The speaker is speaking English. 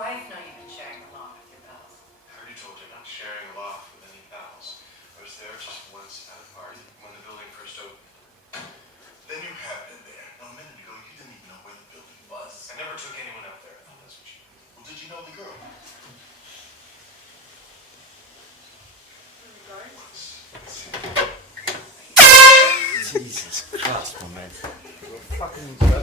wife know you've been sharing a loft with your pals? I already told you, I'm not sharing a loft with any pals. I was there just once at a party when the building first opened. Then you have been there. Now, a minute ago, you didn't even know where the building was. I never took anyone up there. I thought that's what you did. Well, did you know the girl? Jesus Christ, my man. You're fucking